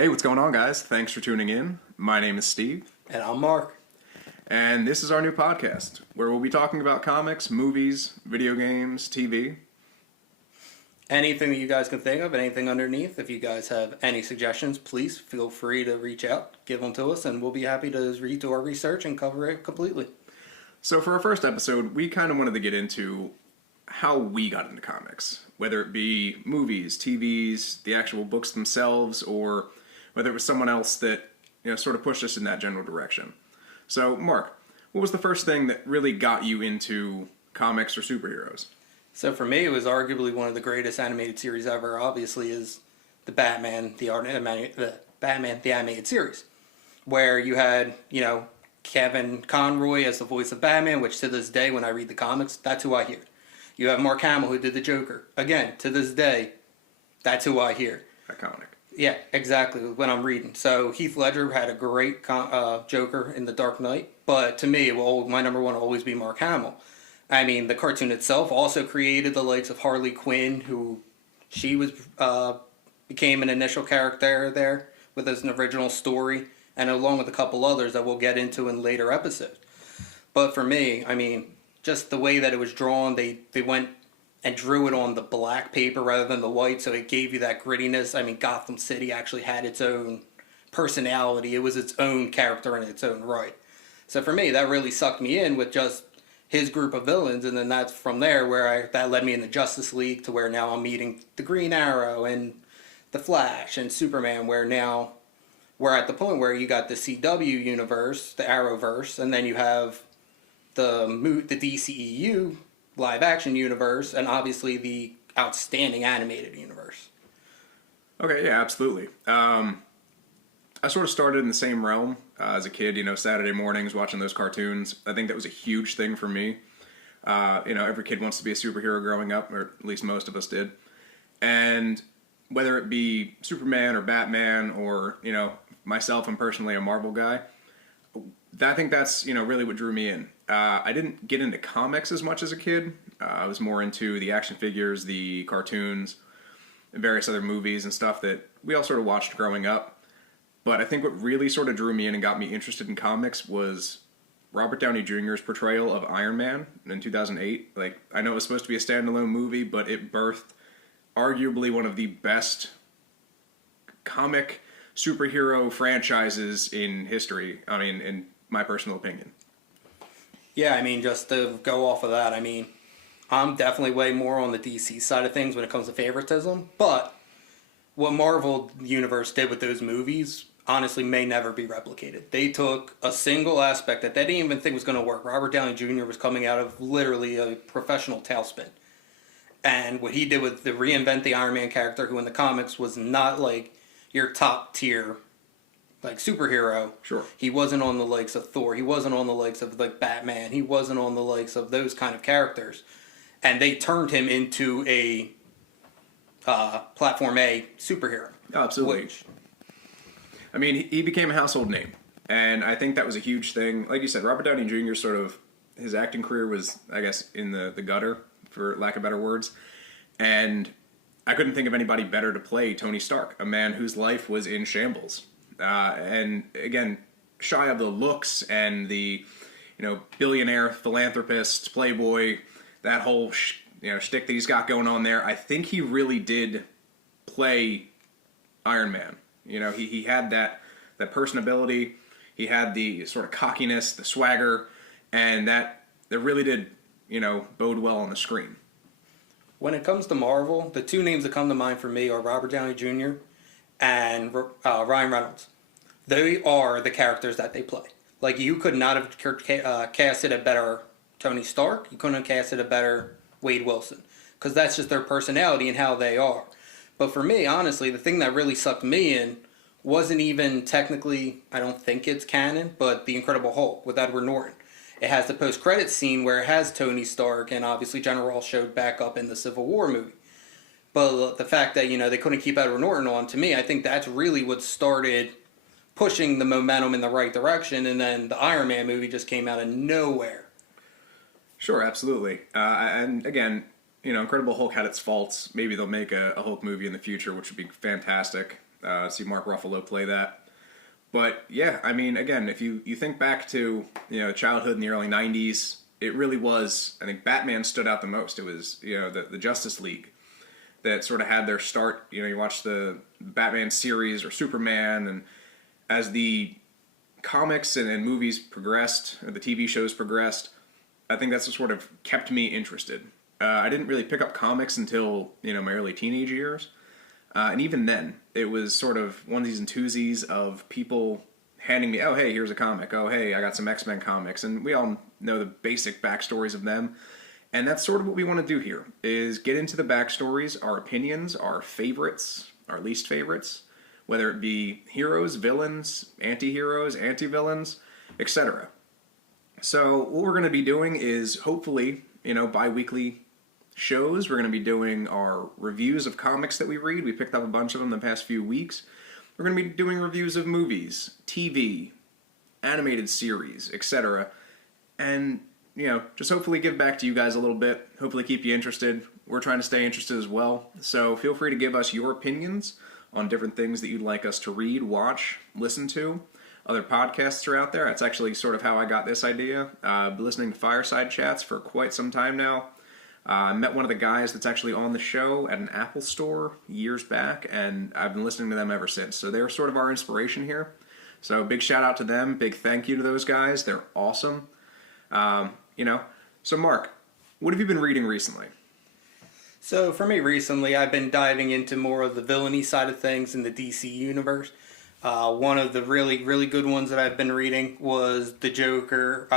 Hey, what's going on, guys? Thanks for tuning in. My name is Steve. And I'm Mark. And this is our new podcast, where we'll be talking about comics, movies, video games, TV. Anything that you guys can think of, anything underneath, if you guys have any suggestions, please feel free to reach out, give them to us, and we'll be happy to redo our research and cover it completely. So for our first episode, we kind of wanted to get into how we got into comics, whether it be movies, TVs, the actual books themselves, or whether it was someone else that sort of pushed us in that general direction. So, Mark, what was the first thing that really got you into comics or superheroes? So for me, it was arguably one of the greatest animated series ever. Obviously, is the Batman, the animated series, where you had Kevin Conroy as the voice of Batman, which to this day, when I read the comics, that's who I hear. You have Mark Hamill, who did the Joker. Again, to this day, that's who I hear. Iconic. Yeah, exactly, when I'm reading. So Heath Ledger had a great Joker in The Dark Knight, but to me, my number one will always be Mark Hamill. I mean, the cartoon itself also created the likes of Harley Quinn, who she was became an initial character there with an original story, and along with a couple others that we'll get into in later episodes. But for me, I mean, just the way that it was drawn, they went and drew it on the black paper rather than the white, so it gave you that grittiness. I mean, Gotham City actually had its own personality. It was its own character in its own right. So for me, that really sucked me in with just his group of villains, and then that's from there where that led me in the Justice League to where now I'm meeting the Green Arrow and the Flash and Superman, where now we're at the point where you got the CW universe, the Arrowverse, and then you have the DCEU live action universe, and obviously the outstanding animated universe. Okay, yeah, absolutely. I sort of started in the same realm as a kid, Saturday mornings watching those cartoons. I think that was a huge thing for me. Every kid wants to be a superhero growing up, or at least most of us did. And whether it be Superman or Batman or, myself, I'm personally a Marvel guy. I think that's, really what drew me in. I didn't get into comics as much as a kid. I was more into the action figures, the cartoons, and various other movies and stuff that we all sort of watched growing up. But I think what really sort of drew me in and got me interested in comics was Robert Downey Jr.'s portrayal of Iron Man in 2008. I know it was supposed to be a standalone movie, but it birthed arguably one of the best comic superhero franchises in history. I mean, in my personal opinion. Yeah, I mean, just to go off of that, I mean, I'm definitely way more on the DC side of things when it comes to favoritism, but what Marvel Universe did with those movies honestly may never be replicated. They took a single aspect that they didn't even think was going to work. Robert Downey Jr. was coming out of literally a professional tailspin. And what he did with the reinvent the Iron Man character, who in the comics was not like your top tier superhero. Sure. He wasn't on the likes of Thor. He wasn't on the likes of Batman. He wasn't on the likes of those kind of characters. And they turned him into a Platform A superhero. Oh, absolutely. I mean, he became a household name. And I think that was a huge thing. Like you said, Robert Downey Jr. his acting career was, I guess, in the gutter, for lack of better words. And I couldn't think of anybody better to play Tony Stark, a man whose life was in shambles. And again, shy of the looks and the, billionaire, philanthropist, playboy, that whole, shtick that he's got going on there, I think he really did play Iron Man. He had that personability, he had the sort of cockiness, the swagger, and that really did, bode well on the screen. When it comes to Marvel, the two names that come to mind for me are Robert Downey Jr. and Ryan Reynolds. They are the characters that they play. You could not have casted a better Tony Stark. You couldn't have casted a better Wade Wilson. Because that's just their personality and how they are. But for me, honestly, the thing that really sucked me in wasn't even technically, I don't think it's canon, but The Incredible Hulk with Edward Norton. It has the post-credits scene where it has Tony Stark, and obviously General Ross showed back up in the Civil War movie. But the fact that, they couldn't keep Edward Norton on, to me, I think that's really what started pushing the momentum in the right direction, and then the Iron Man movie just came out of nowhere. Sure, absolutely. And again, Incredible Hulk had its faults. Maybe they'll make a Hulk movie in the future, which would be fantastic. see Mark Ruffalo play that. But yeah, I mean, again, if you think back to childhood in the early '90s, it really was. I think Batman stood out the most. It was the Justice League that sort of had their start. You watch the Batman series or Superman, and as the comics and movies progressed, or the TV shows progressed, I think that's what sort of kept me interested. I didn't really pick up comics until my early teenage years. And even then, it was sort of onesies and twosies of people handing me, oh, hey, here's a comic. Oh, hey, I got some X-Men comics. And we all know the basic backstories of them. And that's sort of what we want to do here, is get into the backstories, our opinions, our favorites, our least favorites, whether it be heroes, villains, anti-heroes, anti-villains, etc. So what we're going to be doing is hopefully, bi-weekly shows. We're going to be doing our reviews of comics that we read. We picked up a bunch of them the past few weeks. We're going to be doing reviews of movies, TV, animated series, etc. And, just hopefully give back to you guys a little bit. Hopefully keep you interested. We're trying to stay interested as well. So feel free to give us your opinions on different things that you'd like us to read, watch, listen to. Other podcasts are out there. That's actually sort of how I got this idea. I've been listening to Fireside Chats for quite some time now. I met one of the guys that's actually on the show at an Apple store years back, and I've been listening to them ever since. So they're sort of our inspiration here. So big shout out to them. Big thank you to those guys. They're awesome. So Mark, what have you been reading recently? So for me recently, I've been diving into more of the villainy side of things in the DC universe. One of the really, really good ones that I've been reading was the Joker,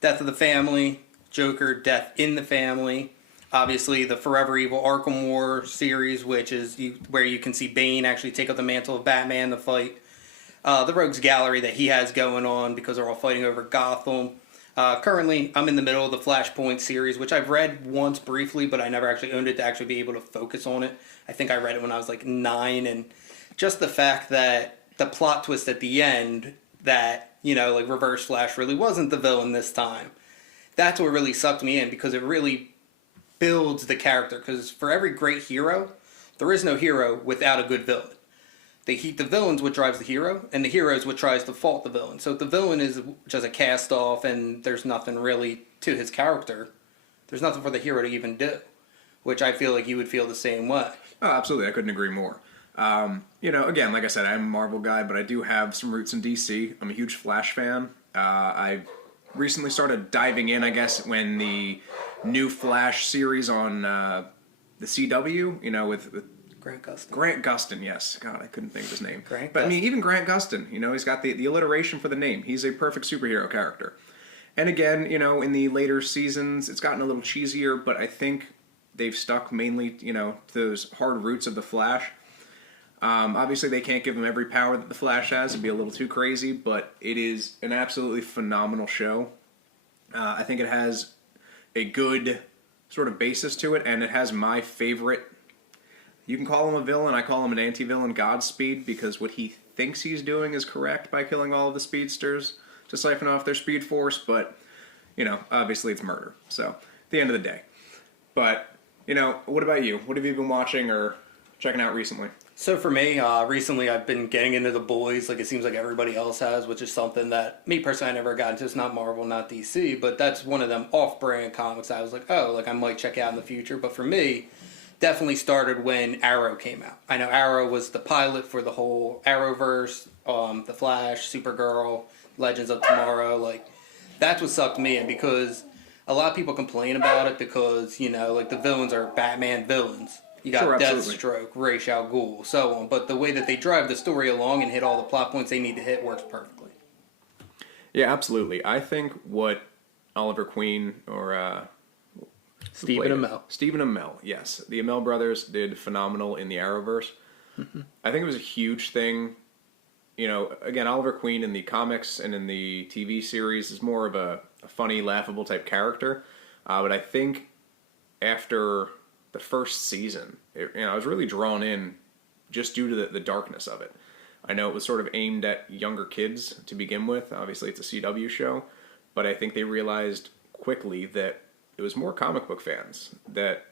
Death of the Family, Joker, Death in the Family. Obviously, the Forever Evil Arkham War series, which is where you can see Bane actually take up the mantle of Batman to fight the Rogues Gallery that he has going on because they're all fighting over Gotham. Currently, I'm in the middle of the Flashpoint series, which I've read once briefly, but I never actually owned it to actually be able to focus on it. I think I read it when I was like 9, and just the fact that the plot twist at the end that, Reverse Flash really wasn't the villain this time. That's what really sucked me in, because it really builds the character. Because for every great hero, there is no hero without a good villain. The villain's what drives the hero, and the hero is what tries to fault the villain. So if the villain is just a cast-off and there's nothing really to his character, there's nothing for the hero to even do, which I feel like you would feel the same way. Oh, absolutely. I couldn't agree more. Again, like I said, I'm a Marvel guy, but I do have some roots in DC. I'm a huge Flash fan. I recently started diving in, I guess, when the new Flash series on the CW, with Grant Gustin. Grant Gustin, yes. God, I couldn't think of his name. But I mean, even Grant Gustin, he's got the alliteration for the name. He's a perfect superhero character. And again, in the later seasons, it's gotten a little cheesier, but I think they've stuck mainly, to those hard roots of the Flash. Obviously, they can't give him every power that the Flash has. It'd be a little too crazy, but it is an absolutely phenomenal show. I think it has a good sort of basis to it, and it has my favorite. You can call him a villain. I call him an anti-villain, Godspeed, because what he thinks he's doing is correct by killing all of the speedsters to siphon off their speed force, but, obviously it's murder. So, at the end of the day. But, what about you? What have you been watching or checking out recently? So for me, recently I've been getting into The Boys, like it seems like everybody else has, which is something that me personally I never got into. It's not Marvel, not DC, but that's one of them off-brand comics I was like, I might check out in the future. But for me, definitely started when Arrow came out. I know Arrow was the pilot for the whole Arrowverse, The Flash, Supergirl, Legends of Tomorrow. Like, that's what sucked me in, because a lot of people complain about it because, the villains are Batman villains. You got Deathstroke, Ra's al Ghul, so on. But the way that they drive the story along and hit all the plot points they need to hit works perfectly. Yeah, absolutely. I think what Oliver Queen or Stephen Amell, yes. The Amell brothers did phenomenal in the Arrowverse. Mm-hmm. I think it was a huge thing. Again, Oliver Queen in the comics and in the TV series is more of a funny, laughable type character. But I think after the first season, I was really drawn in just due to the darkness of it. I know it was sort of aimed at younger kids to begin with. Obviously, it's a CW show. But I think they realized quickly that it was more comic book fans that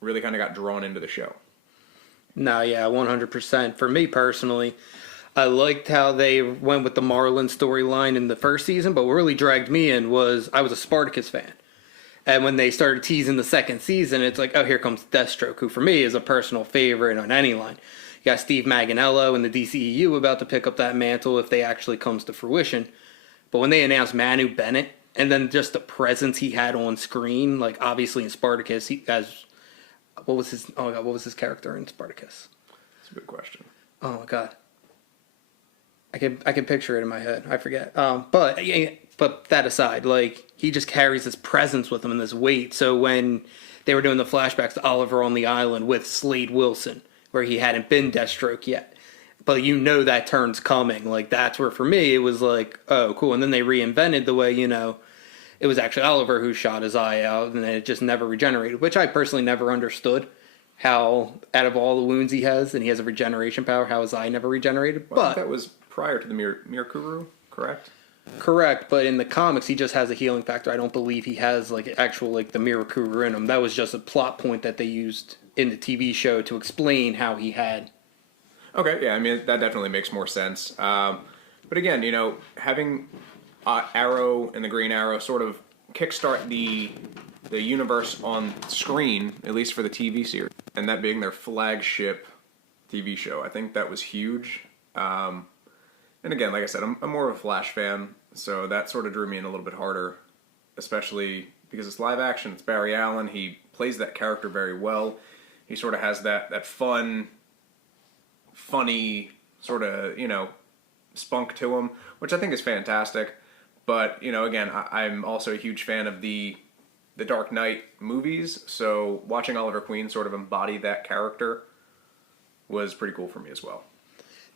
really kind of got drawn into the show. No, yeah, 100%. For me personally, I liked how they went with the Marlin storyline in the first season, but what really dragged me in was I was a Spartacus fan. And when they started teasing the second season, it's like, oh, here comes Deathstroke, who for me is a personal favorite on any line. You got Steve Manganiello and the DCEU about to pick up that mantle if they actually comes to fruition. But when they announced Manu Bennett, and then just the presence he had on screen, like obviously in Spartacus, he as what was his oh my god, what was his character in Spartacus? It's a good question. Oh my god, I can picture it in my head. I forget. But yeah, but that aside, like he just carries this presence with him and this weight. So when they were doing the flashbacks to Oliver on the island with Slade Wilson, where he hadn't been Deathstroke yet, but you know that turn's coming. Like that's where for me it was like, oh cool. And then they reinvented the way it was actually Oliver who shot his eye out, and then it just never regenerated, which I personally never understood. How out of all the wounds he has, and he has a regeneration power, how his eye never regenerated. Well, I but think that was prior to the Mirakuru, correct? correct, but in the comics, he just has a healing factor. I don't believe he has like actual like the Mirakuru in him. That was just a plot point that they used in the TV show to explain how he had. Okay, yeah, I mean that definitely makes more sense. But again, having Arrow and the Green Arrow sort of kickstart the universe on screen, at least for the TV series, and that being their flagship TV show, I think that was huge. And again, like I said, I'm more of a Flash fan, so that sort of drew me in a little bit harder, especially because it's live action. It's Barry Allen. He plays that character very well. He sort of has that funny sort of, spunk to him, which I think is fantastic. But, again, I'm also a huge fan of the Dark Knight movies, so watching Oliver Queen sort of embody that character was pretty cool for me as well.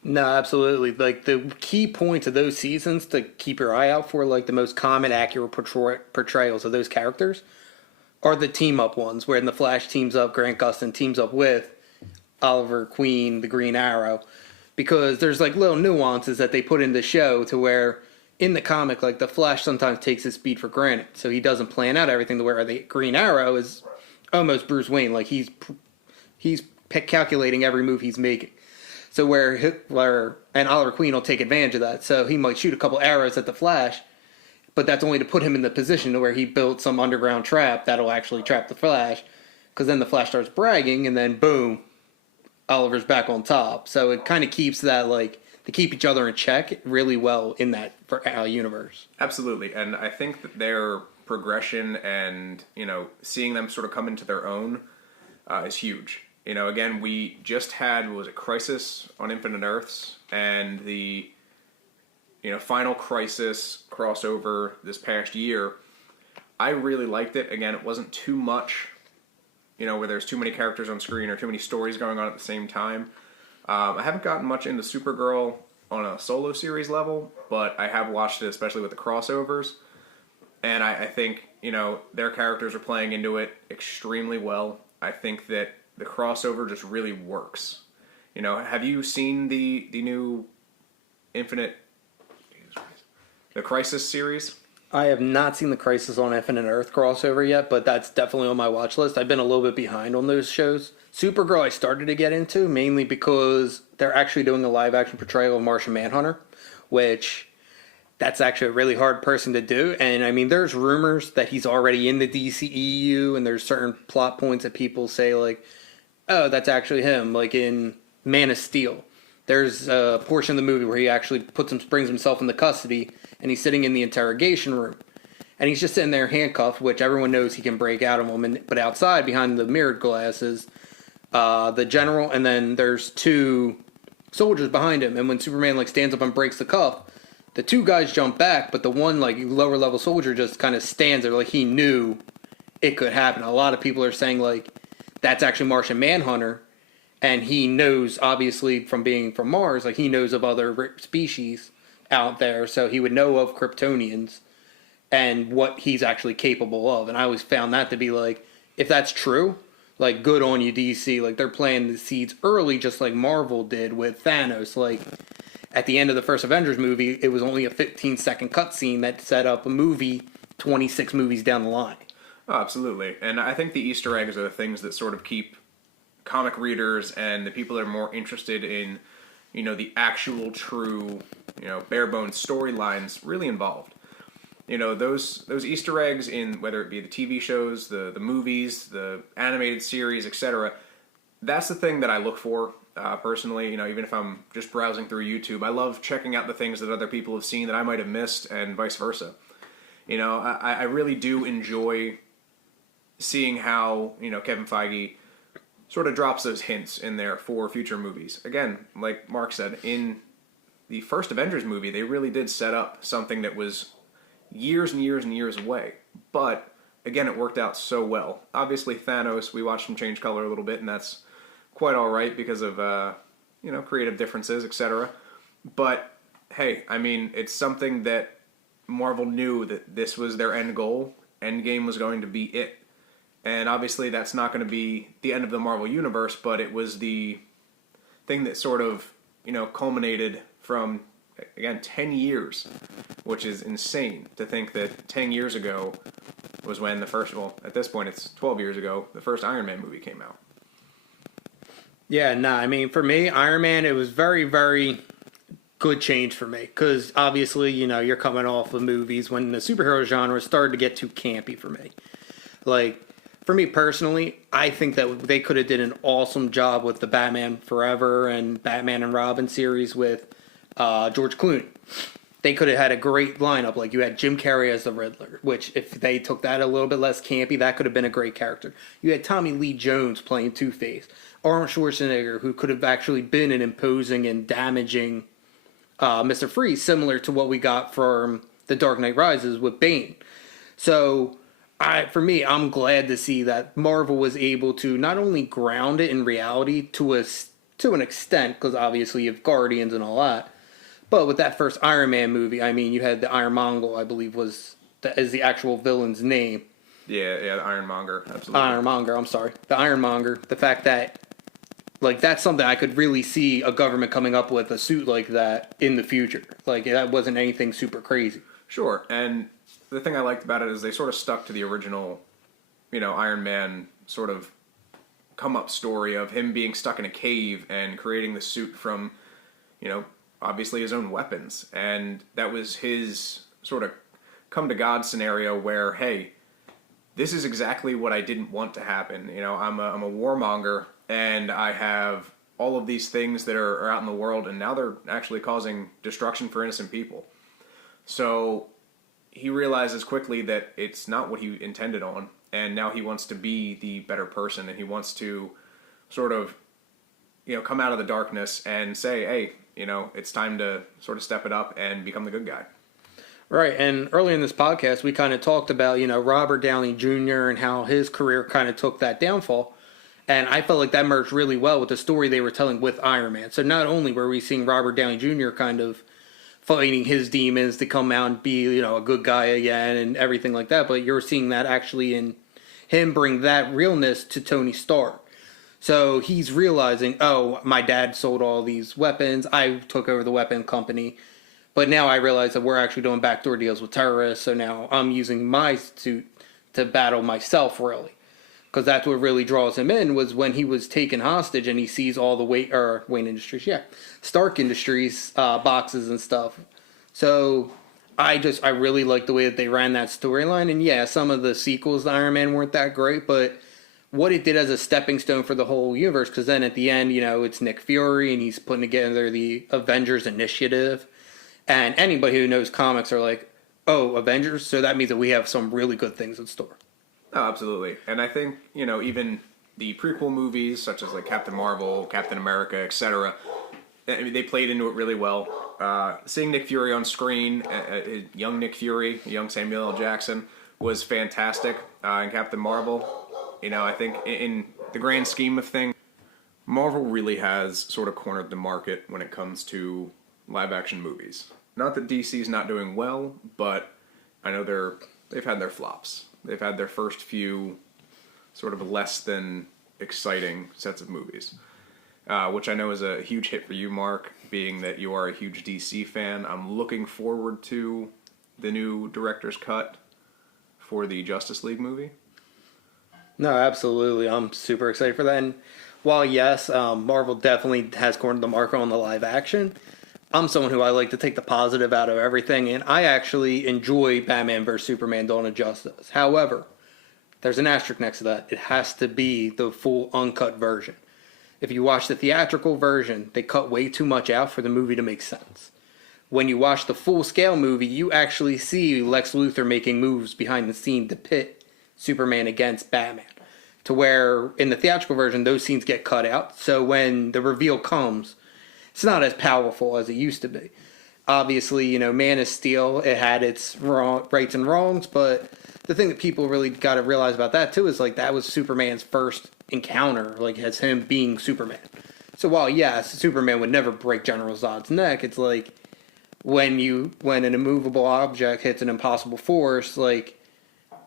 No, absolutely. Like the key points of those seasons to keep your eye out for, like the most common, accurate portrayals of those characters, are the team up ones, where the Flash teams up, Grant Gustin teams up with Oliver Queen, the Green Arrow, because there's like little nuances that they put in the show to where in the comic, like the Flash sometimes takes his speed for granted, so he doesn't plan out everything to where the Green Arrow is almost Bruce Wayne, like he's calculating every move he's making. So where and Oliver Queen will take advantage of that. So he might shoot a couple arrows at the Flash, but that's only to put him in the position to where he built some underground trap that'll actually trap the Flash. Because then the Flash starts bragging, and then boom, Oliver's back on top. So it kind of keeps that like to keep each other in check really well in that universe. Absolutely, and I think that their progression and seeing them sort of come into their own is huge. Again, we just had, what was it, Crisis on Infinite Earths, and the, Final Crisis crossover this past year. I really liked it. Again, it wasn't too much, where there's too many characters on screen or too many stories going on at the same time. I haven't gotten much into Supergirl on a solo series level, but I have watched it, especially with the crossovers. And I think, their characters are playing into it extremely well. I think that the crossover just really works. Have you seen the new the Crisis series? I have not seen the Crisis on Infinite Earth crossover yet, but that's definitely on my watch list. I've been a little bit behind on those shows. Supergirl I started to get into, mainly because they're actually doing a live-action portrayal of Martian Manhunter, which that's actually a really hard person to do. And, I mean, there's rumors that he's already in the DCEU, and there's certain plot points that people say, like, oh, that's actually him, like in Man of Steel. There's a portion of the movie where he actually brings himself into custody, and he's sitting in the interrogation room. And he's just sitting there handcuffed, which everyone knows he can break out of him. But outside, behind the mirrored glasses, the general, and then there's two soldiers behind him. And when Superman stands up and breaks the cuff, the two guys jump back, but the one lower level soldier just kind of stands there, like he knew it could happen. A lot of people are saying that's actually Martian Manhunter, and he knows, obviously, from being from Mars, he knows of other species out there, so he would know of Kryptonians and what he's actually capable of. And I always found that to be, if that's true, good on you, DC. They're planting the seeds early, just like Marvel did with Thanos. At the end of the first Avengers movie, it was only a 15-second cutscene that set up a movie 26 movies down the line. Oh, absolutely. And I think the Easter eggs are the things that sort of keep comic readers and the people that are more interested in, the actual true, bare bones storylines really involved. Those Easter eggs in whether it be the TV shows, the movies, the animated series, etc. That's the thing that I look for personally. Even if I'm just browsing through YouTube, I love checking out the things that other people have seen that I might have missed, and vice versa. I really do enjoy seeing how Kevin Feige sort of drops those hints in there for future movies. Again, like Mark said, in the first Avengers movie, they really did set up something that was years and years and years away. But again, it worked out so well. Obviously, Thanos, we watched him change color a little bit, and that's quite all right because of creative differences, etc. But hey, I mean, it's something that Marvel knew that this was their end goal. Endgame was going to be it. And obviously that's not going to be the end of the Marvel Universe, but it was the thing that sort of, culminated from, again, 10 years, which is insane to think that 10 years ago was when at this point it's 12 years ago, the first Iron Man movie came out. Yeah, I mean, for me, Iron Man, it was very, very good change for me. Because obviously, you're coming off of movies when the superhero genre started to get too campy for me. Like, for me personally, I think that they could have did an awesome job with the Batman Forever and Batman and Robin series with George Clooney. They could have had a great lineup. Like, you had Jim Carrey as the Riddler, which if they took that a little bit less campy, that could have been a great character. You had Tommy Lee Jones playing Two-Face. Arnold Schwarzenegger, who could have actually been an imposing and damaging Mr. Freeze, similar to what we got from The Dark Knight Rises with Bane. So, for me, I'm glad to see that Marvel was able to not only ground it in reality to an extent, because obviously you have Guardians and all that, but with that first Iron Man movie, I mean, you had the Ironmonger, I believe is the actual villain's name. Yeah, the Ironmonger, absolutely. Ironmonger, I'm sorry. The Ironmonger. The fact that, that's something I could really see a government coming up with a suit like that in the future. That wasn't anything super crazy. Sure, and the thing I liked about it is they sort of stuck to the original, Iron Man sort of come-up story of him being stuck in a cave and creating the suit from, obviously his own weapons. And that was his sort of come-to-God scenario where, hey, this is exactly what I didn't want to happen. I'm a warmonger, and I have all of these things that are out in the world, and now they're actually causing destruction for innocent people. So he realizes quickly that it's not what he intended on, and now he wants to be the better person, and he wants to sort of, come out of the darkness and say, hey, it's time to sort of step it up and become the good guy. Right, and earlier in this podcast, we kind of talked about, Robert Downey Jr. and how his career kind of took that downfall, and I felt like that merged really well with the story they were telling with Iron Man. So not only were we seeing Robert Downey Jr. kind of fighting his demons to come out and be, a good guy again and everything like that, but you're seeing that actually in him bring that realness to Tony Stark. So he's realizing, oh, my dad sold all these weapons, I took over the weapon company, but now I realize that we're actually doing backdoor deals with terrorists, so now I'm using my suit to battle myself, really. Because that's what really draws him in, was when he was taken hostage and he sees all the Wayne Industries, Stark Industries boxes and stuff. So I really like the way that they ran that storyline. And some of the sequels to Iron Man weren't that great, but what it did as a stepping stone for the whole universe, because then at the end, it's Nick Fury and he's putting together the Avengers Initiative. And anybody who knows comics are like, oh, Avengers? So that means that we have some really good things in store. Oh, absolutely. And I think, even the prequel movies, such as like Captain Marvel, Captain America, etc., they played into it really well. Seeing Nick Fury on screen, young Nick Fury, young Samuel L. Jackson, was fantastic. In Captain Marvel, I think in the grand scheme of things, Marvel really has sort of cornered the market when it comes to live-action movies. Not that DC's not doing well, but I know they've had their flops. They've had their first few sort of less than exciting sets of movies, which I know is a huge hit for you, Mark, being that you are a huge DC fan. I'm looking forward to the new director's cut for the Justice League movie. No, absolutely. I'm super excited for that. And while yes, Marvel definitely has cornered the market on the live action, I'm someone who I like to take the positive out of everything, and I actually enjoy Batman vs Superman: Dawn of Justice. However, there's an asterisk next to that. It has to be the full uncut version. If you watch the theatrical version, they cut way too much out for the movie to make sense. When you watch the full-scale movie, you actually see Lex Luthor making moves behind the scene to pit Superman against Batman. To where, in the theatrical version, those scenes get cut out. So when the reveal comes, it's not as powerful as it used to be. Obviously, Man of Steel, it had its rights and wrongs, but the thing that people really got to realize about that, too, is, that was Superman's first encounter, as him being Superman. So while, yes, Superman would never break General Zod's neck, it's when an immovable object hits an impossible force,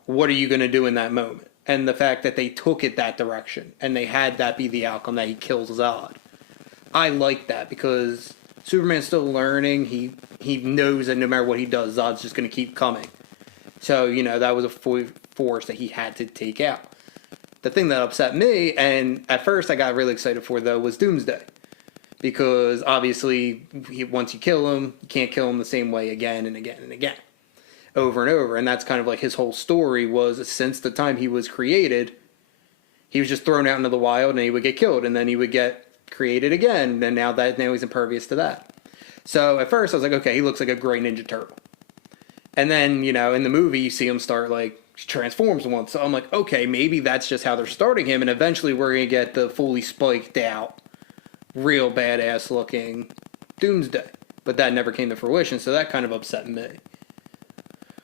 what are you going to do in that moment? And the fact that they took it that direction, and they had that be the outcome that he kills Zod. I like that, because Superman's still learning. He knows that no matter what he does, Zod's just going to keep coming. So, that was a force that he had to take out. The thing that upset me, and at first I got really excited for, though, was Doomsday. Because, obviously, once you kill him, you can't kill him the same way again and again and again. Over and over. And that's kind of his whole story was, since the time he was created, he was just thrown out into the wild and he would get killed. And then he would get created again. And now he's impervious to that. So, at first, I was like, okay, he looks like a gray Ninja Turtle. And then, in the movie, you see him start, transforms once. So I'm like, okay, maybe that's just how they're starting him. And eventually we're going to get the fully spiked out, real badass looking Doomsday. But that never came to fruition, so that kind of upset me.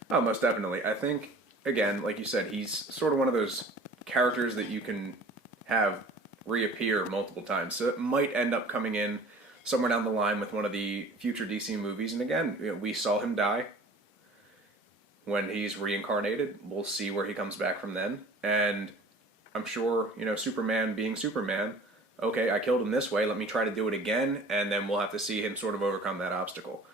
Oh, most definitely. I think, again, like you said, he's sort of one of those characters that you can have reappear multiple times. So it might end up coming in somewhere down the line with one of the future DC movies. And again, we saw him die. When he's reincarnated, we'll see where he comes back from then. And I'm sure, Superman being Superman, okay, I killed him this way, let me try to do it again, and then we'll have to see him sort of overcome that obstacle.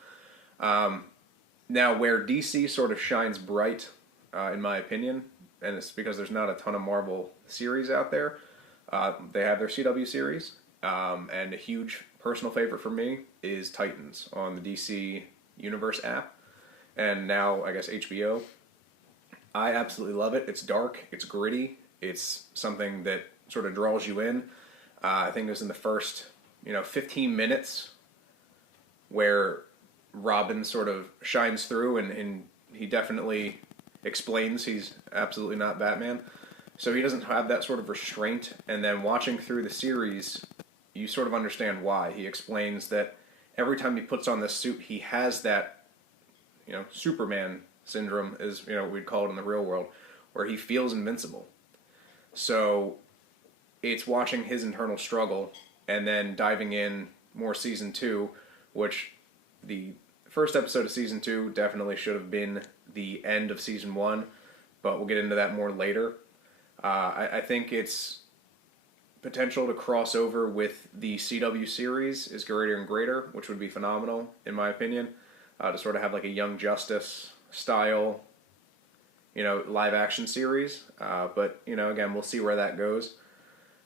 Now, where DC sort of shines bright, in my opinion, and it's because there's not a ton of Marvel series out there, they have their CW series, and a huge personal favorite for me is Titans on the DC Universe app. And now, I guess, HBO. I absolutely love it. It's dark. It's gritty. It's something that sort of draws you in. I think it was in the first, 15 minutes where Robin sort of shines through and he definitely explains he's absolutely not Batman. So he doesn't have that sort of restraint. And then watching through the series, you sort of understand why. He explains that every time he puts on this suit, he has that Superman syndrome is, we'd call it in the real world, where he feels invincible. So it's watching his internal struggle and then diving in more season 2, which the first episode of season 2 definitely should have been the end of season 1, but we'll get into that more later. I think its potential to cross over with the CW series is greater and greater, which would be phenomenal, in my opinion. To sort of have a Young Justice style, live action series. But, again, we'll see where that goes.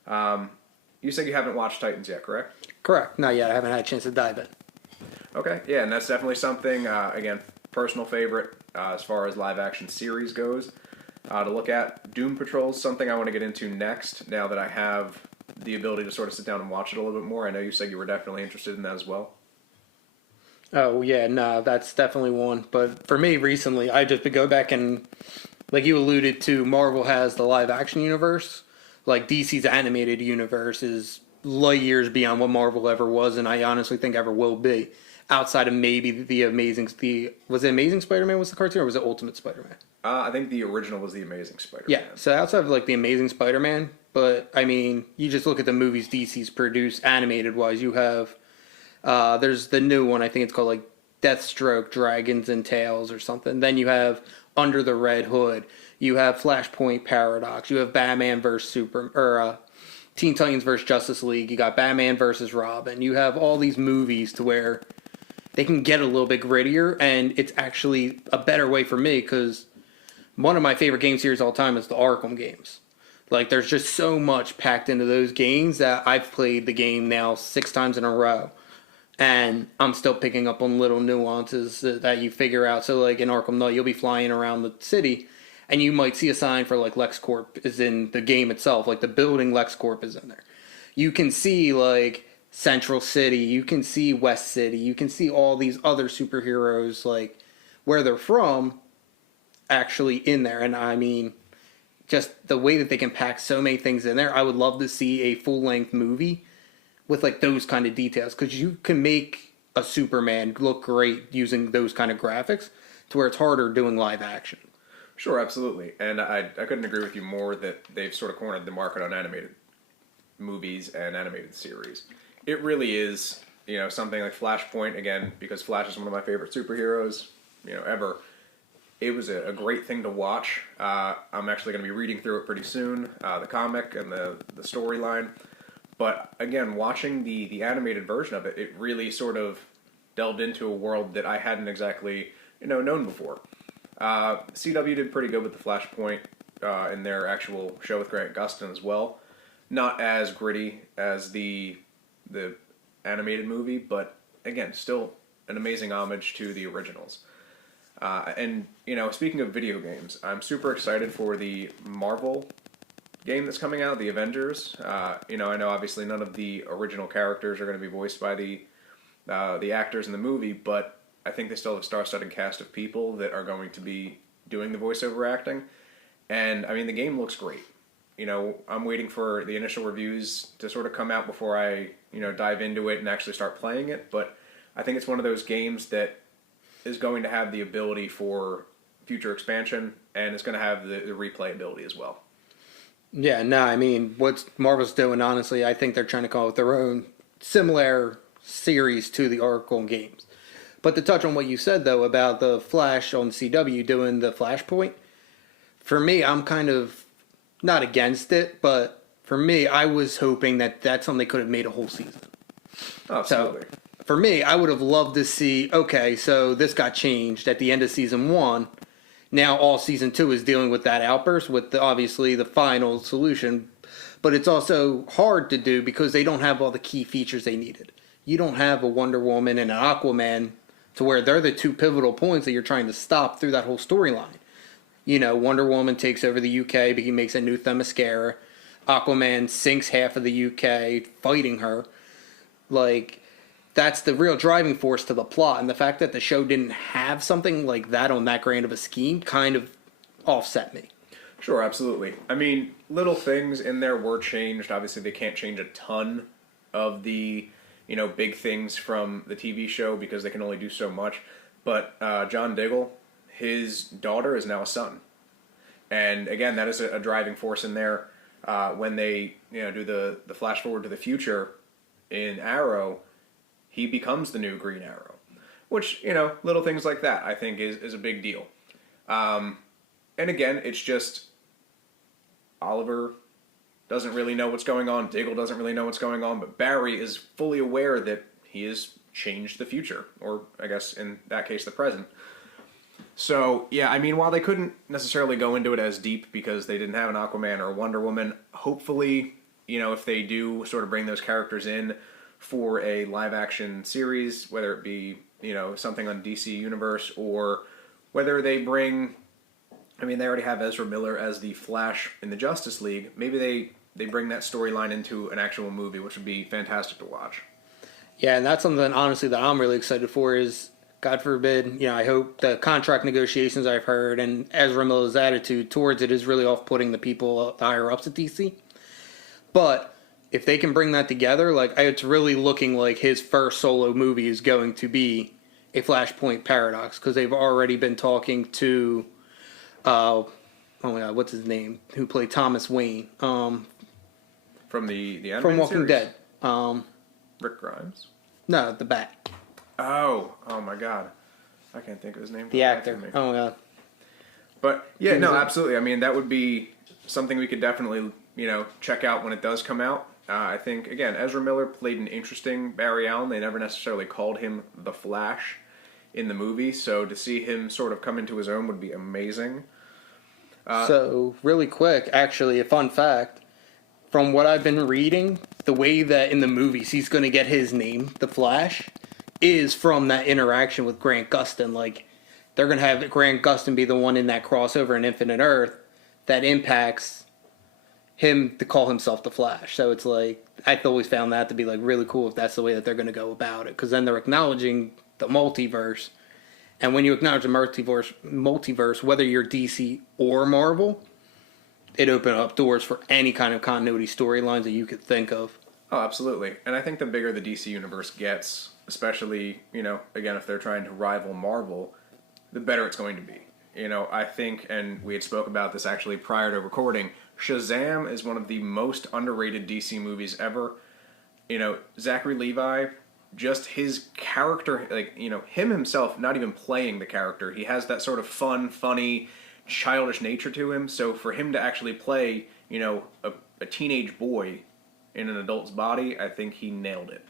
You said you haven't watched Titans yet, correct? Correct. Not yet. I haven't had a chance to dive in. Okay. Yeah, and that's definitely something, again, personal favorite as far as live action series goes to look at. Doom Patrol is something I want to get into next now that I have the ability to sort of sit down and watch it a little bit more. I know you said you were definitely interested in that as well. Oh, yeah, no, that's definitely one. But for me, recently, I just go back and, like you alluded to, Marvel has the live-action universe. DC's animated universe is light years beyond what Marvel ever was, and I honestly think ever will be. Outside of maybe was it Amazing Spider-Man was the cartoon, or was it Ultimate Spider-Man? I think the original was the Amazing Spider-Man. Yeah, so outside of, the Amazing Spider-Man, but, you just look at the movies DC's produced animated-wise, you have... there's the new one, I think it's called Deathstroke, Dragons and Tales or something. Then you have Under the Red Hood. You have Flashpoint Paradox. You have Batman vs. Teen Titans vs. Justice League. You got Batman vs. Robin. You have all these movies to where they can get a little bit grittier, and it's actually a better way for me because one of my favorite game series of all time is the Arkham games. Like, there's just so much packed into those games that I've played the game now 6 times in a row. And I'm still picking up on little nuances that you figure out. So, like, in Arkham Knight, you'll be flying around the city, and you might see a sign for, like, LexCorp is in the game itself. Like, the building LexCorp is in there. You can see, like, Central City. You can see West City. You can see all these other superheroes, like, where they're from, actually in there. And, I mean, just the way that they can pack so many things in there, I would love to see a full-length movie with like those kind of details, because you can make a Superman look great using those kind of graphics to where it's harder doing live action. Sure, absolutely. And I couldn't agree with you more that they've sort of cornered the market on animated movies and animated series. It really is, something like Flashpoint, again, because Flash is one of my favorite superheroes, ever. It was a great thing to watch. I'm actually going to be reading through it pretty soon, the comic and the storyline. But again, watching the animated version of it, it really sort of delved into a world that I hadn't exactly, known before. CW did pretty good with the Flashpoint in their actual show with Grant Gustin as well. Not as gritty as the animated movie, but again, still an amazing homage to the originals. And speaking of video games, I'm super excited for the Marvel game that's coming out, the Avengers. I know obviously none of the original characters are going to be voiced by the actors in the movie, but I think they still have a star-studded cast of people that are going to be doing the voiceover acting. And I mean, the game looks great. I'm waiting for the initial reviews to sort of come out before I, dive into it and actually start playing it. But I think it's one of those games that is going to have the ability for future expansion, and it's going to have the replayability as well. Yeah, no, I mean, what Marvel's doing, honestly, I think they're trying to come up with their own similar series to the Oracle games. But to touch on what you said, though, about the Flash on CW doing the Flashpoint, for me, I'm kind of not against it, but for me, I was hoping that that's something they could have made a whole season. Absolutely. So, for me, I would have loved to see, okay, so this got changed at the end of season 1. Now all season 2 is dealing with that outburst, with obviously the final solution. But it's also hard to do because they don't have all the key features they needed. You don't have a Wonder Woman and an Aquaman to where they're the two pivotal points that you're trying to stop through that whole storyline. Wonder Woman takes over the UK, but he makes a new Themyscira. Aquaman sinks half of the UK fighting her. Like, that's the real driving force to the plot, and the fact that the show didn't have something like that on that grand of a scheme kind of offset me. Sure, absolutely. I mean, little things in there were changed. Obviously, they can't change a ton of the, big things from the TV show because they can only do so much. But John Diggle, his daughter is now a son. And again, that is a driving force in there. When they, do the flash forward to the future in Arrow, he becomes the new Green Arrow, which, little things like that, I think, is a big deal. And again, it's just Oliver doesn't really know what's going on. Diggle doesn't really know what's going on, but Barry is fully aware that he has changed the future, or I guess in that case, the present. So, yeah, I mean, while they couldn't necessarily go into it as deep because they didn't have an Aquaman or a Wonder Woman, hopefully, if they do sort of bring those characters in for a live-action series, whether it be, something on DC Universe, or whether they bring... I mean, they already have Ezra Miller as the Flash in the Justice League. Maybe they bring that storyline into an actual movie, which would be fantastic to watch. Yeah, and that's something, honestly, that I'm really excited for is, God forbid, I hope the contract negotiations I've heard and Ezra Miller's attitude towards it is really off-putting the people, the higher-ups at DC. But if they can bring that together, it's really looking like his first solo movie is going to be a Flashpoint paradox, because they've already been talking to, oh my God, what's his name? Who played Thomas Wayne? From the animated from Walking series? Dead. Rick Grimes? No, the Bat. Oh my God. I can't think of his name. The actor. Oh my God. But, yeah, no, absolutely. I mean, that would be something we could definitely, check out when it does come out. I think, again, Ezra Miller played an interesting Barry Allen. They never necessarily called him the Flash in the movie, so to see him sort of come into his own would be amazing. So, really quick, actually, a fun fact. From what I've been reading, the way that in the movies he's going to get his name, the Flash, is from that interaction with Grant Gustin. Like, they're going to have Grant Gustin be the one in that crossover in Infinite Earth that impacts him to call himself the Flash. So it's like, I've always found that to be like really cool if that's the way that they're going to go about it. Because then they're acknowledging the multiverse. And when you acknowledge the multiverse, whether you're DC or Marvel, it opened up doors for any kind of continuity storylines that you could think of. Oh, absolutely. And I think the bigger the DC universe gets, especially, again, if they're trying to rival Marvel, the better it's going to be. I think, and we had spoke about this actually prior to recording, Shazam is one of the most underrated DC movies ever. Zachary Levi, just his character, him himself, not even playing the character, he has that sort of fun, funny, childish nature to him. So for him to actually play, a teenage boy in an adult's body, I think he nailed it.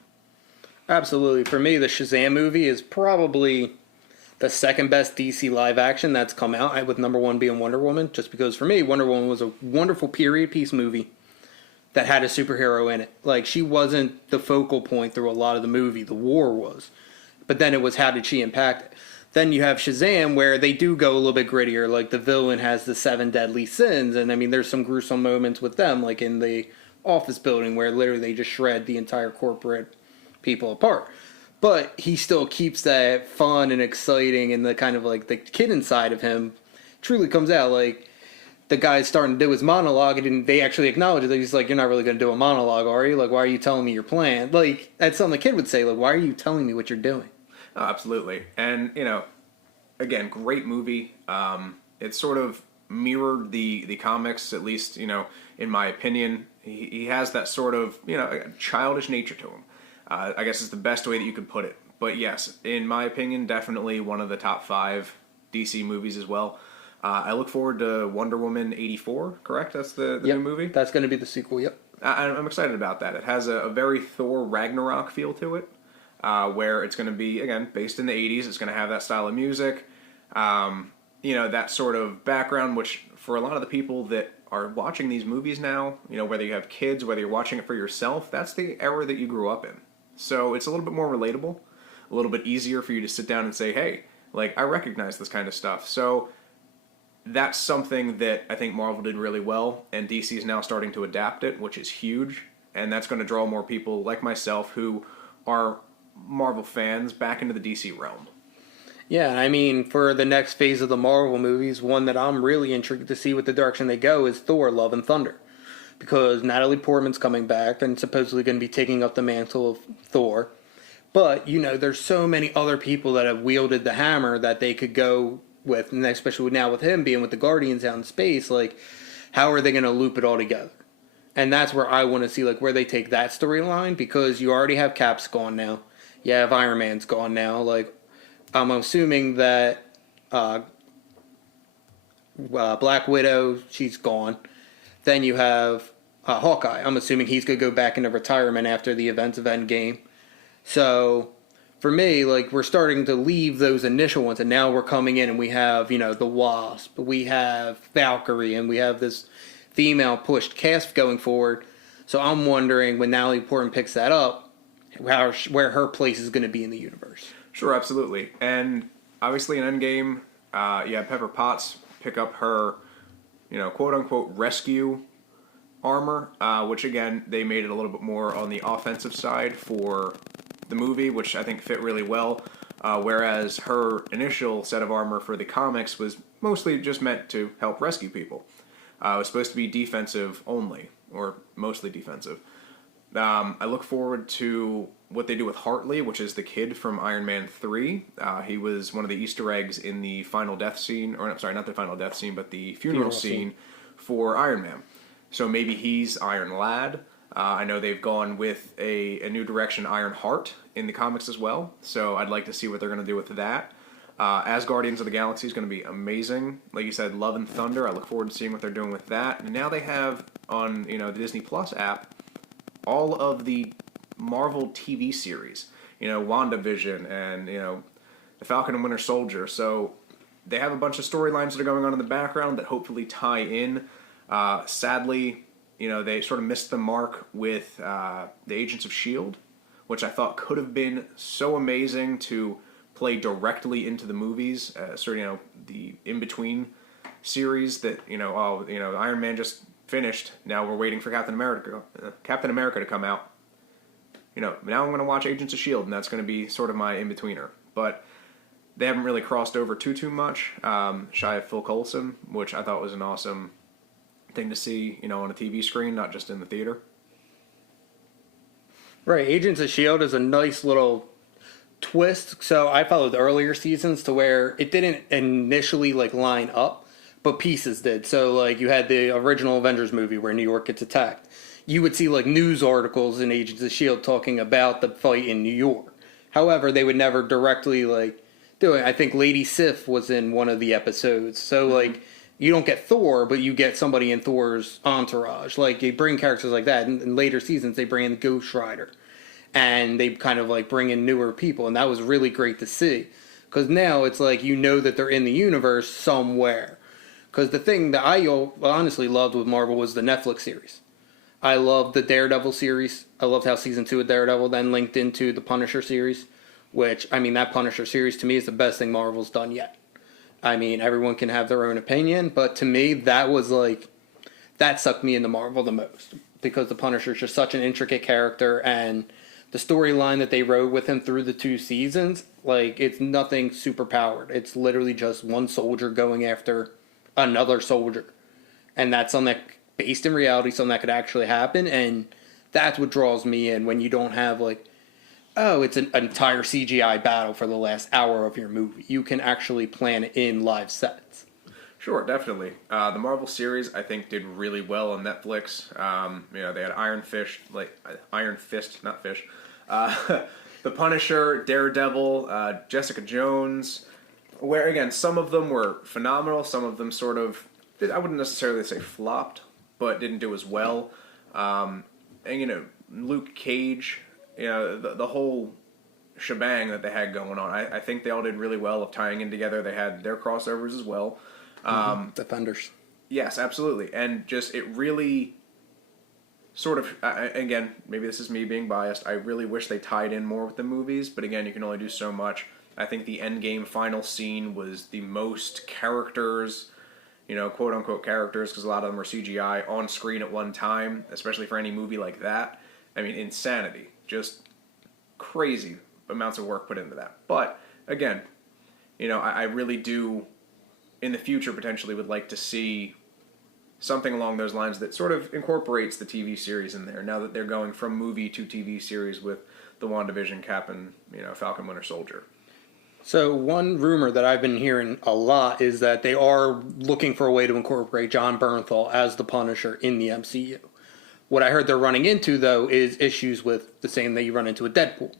Absolutely. For me, the Shazam movie is probably the second best DC live action that's come out, with number one being Wonder Woman, just because for me, Wonder Woman was a wonderful period piece movie that had a superhero in it. Like, she wasn't the focal point through a lot of the movie, the war was. But then it was how did she impact it. Then you have Shazam, where they do go a little bit grittier, like the villain has the 7 deadly sins, and I mean, there's some gruesome moments with them, like in the office building, where literally they just shred the entire corporate people apart. But he still keeps that fun and exciting, and the kind of like the kid inside of him truly comes out. Like, the guy's starting to do his monologue, and they actually acknowledge it. He's like, "You're not really going to do a monologue, are you? Like, why are you telling me your plan?" Like, that's something the kid would say. Like, why are you telling me what you're doing? Oh, absolutely. And, again, great movie. It sort of mirrored the comics, at least, in my opinion. He has that sort of, childish nature to him. I guess is the best way that you could put it. But yes, in my opinion, definitely one of the top 5 DC movies as well. I look forward to Wonder Woman 84, correct? That's the new movie? That's going to be the sequel, yep. I'm excited about that. It has a very Thor Ragnarok feel to it, where it's going to be, again, based in the 80s. It's going to have that style of music, that sort of background, which for a lot of the people that are watching these movies now, whether you have kids, whether you're watching it for yourself, that's the era that you grew up in. So it's a little bit more relatable, a little bit easier for you to sit down and say, hey, I recognize this kind of stuff. So that's something that I think Marvel did really well, and DC is now starting to adapt it, which is huge, and that's going to draw more people like myself who are Marvel fans back into the DC realm. Yeah, I mean, for the next phase of the Marvel movies, one that I'm really intrigued to see what the direction they go is Thor, Love and Thunder. Because Natalie Portman's coming back and supposedly going to be taking up the mantle of Thor. But, there's so many other people that have wielded the hammer that they could go with, and especially now with him being with the Guardians out in space, like, how are they going to loop it all together? And that's where I want to see, like, where they take that storyline, because you already have Cap's gone now. You have Iron Man's gone now. Like, I'm assuming that Black Widow, she's gone. Then you have Hawkeye. I'm assuming he's going to go back into retirement after the events of Endgame. So, for me, like, we're starting to leave those initial ones, and now we're coming in and we have, the Wasp, we have Valkyrie, and we have this female-pushed cast going forward. So I'm wondering, when Natalie Portman picks that up, where her place is going to be in the universe. Sure, absolutely. And obviously in Endgame, Pepper Potts pick up her, quote-unquote rescue armor, which, again, they made it a little bit more on the offensive side for the movie, which I think fit really well, whereas her initial set of armor for the comics was mostly just meant to help rescue people. It was supposed to be defensive only, or mostly defensive. I look forward to what they do with Hartley, which is the kid from Iron Man 3. He was one of the Easter eggs in the final death scene, or I'm sorry, not the final death scene, but the funeral scene for Iron Man. So maybe he's Iron Lad. I know they've gone with a new direction, Iron Heart, in the comics as well. So I'd like to see what they're going to do with that. As Guardians of the Galaxy is going to be amazing. Like you said, Love and Thunder. I look forward to seeing what they're doing with that. And now they have on the Disney Plus app all of the Marvel TV series. WandaVision and the Falcon and Winter Soldier. So they have a bunch of storylines that are going on in the background that hopefully tie in. Sadly, they sort of missed the mark with the Agents of S.H.I.E.L.D., which I thought could have been so amazing to play directly into the movies. The in-between series that, Iron Man just finished. Now we're waiting for Captain America to come out. Now I'm going to watch Agents of S.H.I.E.L.D., and that's going to be sort of my in-betweener. But they haven't really crossed over too much, shy of Phil Coulson, which I thought was an awesome thing to see, on a TV screen, not just in the theater. Right, Agents of S.H.I.E.L.D. is a nice little twist. So I followed the earlier seasons to where it didn't initially line up, but pieces did. So you had the original Avengers movie where New York gets attacked. You would see news articles in Agents of S.H.I.E.L.D. talking about the fight in New York. However, they would never directly do it. I think Lady Sif was in one of the episodes. So you don't get Thor, but you get somebody in Thor's entourage. They bring characters like that. In later seasons, they bring in Ghost Rider. And they kind of bring in newer people. And that was really great to see. Because now it's that they're in the universe somewhere. Because the thing that I honestly loved with Marvel was the Netflix series. I loved the Daredevil series. I loved how season 2 of Daredevil then linked into the Punisher series. Which, that Punisher series to me is the best thing Marvel's done yet. Everyone can have their own opinion, but to me, that was that sucked me into Marvel the most. Because the Punisher is just such an intricate character, and the storyline that they wrote with him through the 2 seasons, it's nothing super powered. It's literally just one soldier going after another soldier. And that's something that, based in reality, something that could actually happen, and that's what draws me in when you don't have it's an entire CGI battle for the last hour of your movie. You can actually plan it in live sets. Sure, definitely. The Marvel series, I think, did really well on Netflix. They had Iron Fist, not Fish. The Punisher, Daredevil, Jessica Jones, where, again, some of them were phenomenal. Some of them sort of, I wouldn't necessarily say flopped, but didn't do as well. And, Luke Cage, the whole shebang that they had going on. I think they all did really well of tying in together. They had their crossovers as well. Defenders. Yes, absolutely. And just, it really sort of, again, maybe this is me being biased, I really wish they tied in more with the movies, but again, you can only do so much. I think the Endgame final scene was the most characters, quote-unquote characters, because a lot of them were CGI, on screen at one time, especially for any movie like that. Insanity. Just crazy amounts of work put into that. But, again, I really do, in the future, potentially would like to see something along those lines that sort of incorporates the TV series in there, now that they're going from movie to TV series with the WandaVision, Cap, and, Falcon Winter Soldier. So one rumor that I've been hearing a lot is that they are looking for a way to incorporate Jon Bernthal as the Punisher in the MCU. What I heard they're running into, though, is issues with the same that you run into with Deadpool.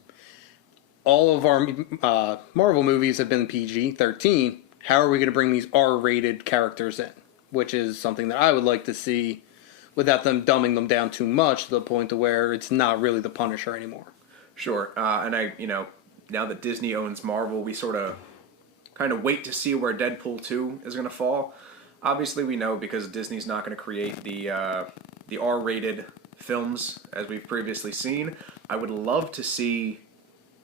All of our Marvel movies have been PG-13. How are we going to bring these R-rated characters in? Which is something that I would like to see without them dumbing them down too much to the point to where it's not really the Punisher anymore. Sure. And now that Disney owns Marvel, we sort of kind of wait to see where Deadpool 2 is going to fall. Obviously, we know because Disney's not going to create the R-rated films as we've previously seen. I would love to see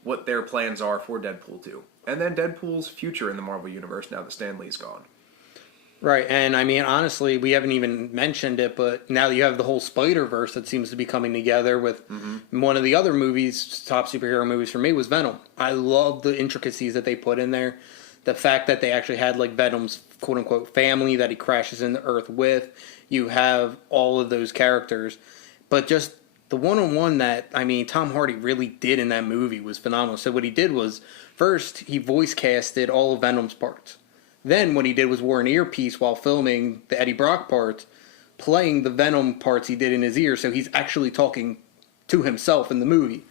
what their plans are for Deadpool 2. And then Deadpool's future in the Marvel Universe now that Stan Lee's gone. Right, and honestly, we haven't even mentioned it, but now that you have the whole Spider-Verse that seems to be coming together with one of the other movies, top superhero movies for me, was Venom. I love the intricacies that they put in there. The fact that they actually had Venom's quote-unquote family that he crashes into Earth with. You have all of those characters. But just the one-on-one that, Tom Hardy really did in that movie was phenomenal. So what he did was, first, he voice casted all of Venom's parts. Then what he did was wore an earpiece while filming the Eddie Brock parts, playing the Venom parts he did in his ear, so he's actually talking to himself in the movie,